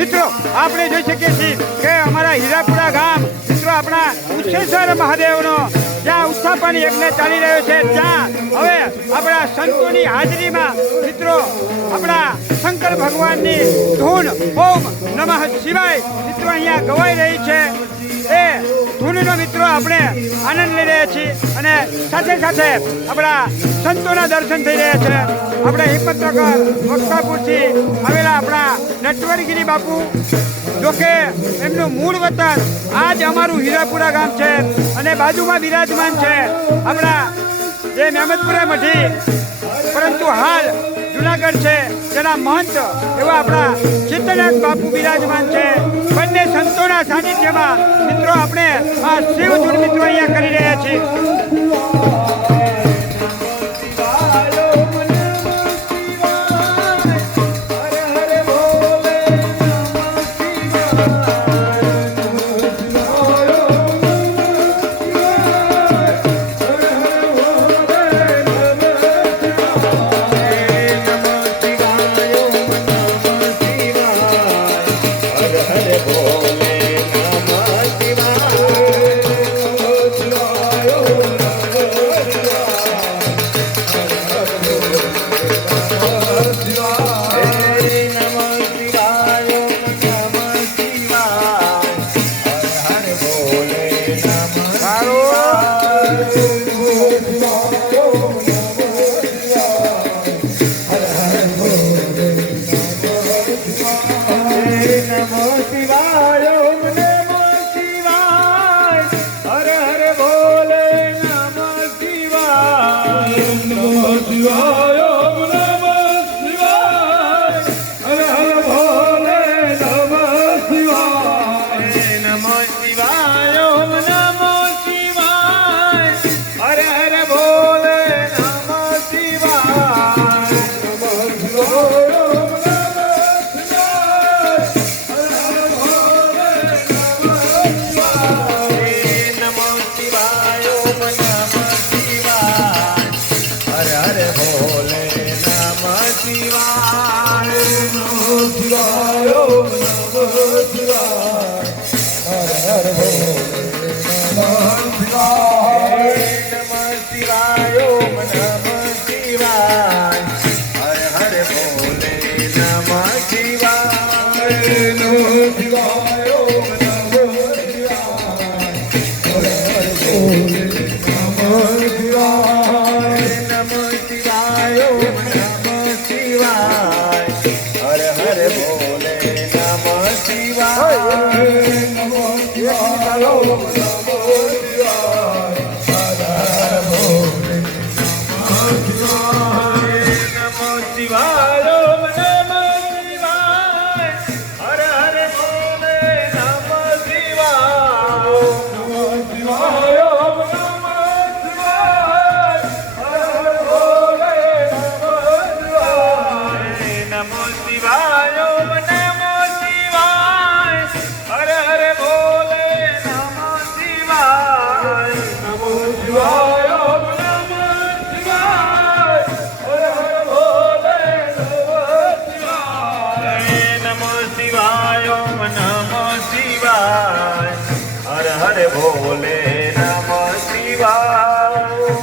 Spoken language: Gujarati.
મિત્રો આપણે જોઈ શકીએ છીએ કે અમારા હીરાપુરા ગામ મિત્રો આપણા ઉચ્છેશ્વર મહાદેવનો જ્યાં ઉત્થાપન યજ્ઞ ચાલી રહ્યો છે ત્યાં હવે આપણા સંતોની હાજરીમાં મિત્રો આપણા શંકર ભગવાનની ધૂન ઓમ નમઃ શિવાય મિત્રો અહીંયા ગવાઈ રહી છે। એ ધૂનનો મિત્રો આપણે આનંદ લઈ રહ્યા છીએ અને સાથે સાથે આપણા સંતોના દર્શન થઈ રહ્યા છે। આપણે હિંમતનગર વક્તાપુરથી આવેલા આપણા નટવરગીરી બાપુ જોકે એમનું મૂળ વતન આ જ અમારું હીરાપુરા ગામ છે અને બાજુમાં બિરાજમાન છે આપણા જે મહેમદપુરા મઢી પરંતુ હાલ જુનાગઢ છે જેના મહંત એવા આપણા ચેતનાથ બાપુ બિરાજમાન છે। બંને સંતોના સાનિધ્યમાં મિત્રો આપણે આ શિવ ધૂન મિત્રો અહીંયા કરી રહ્યા છીએ। Shiva.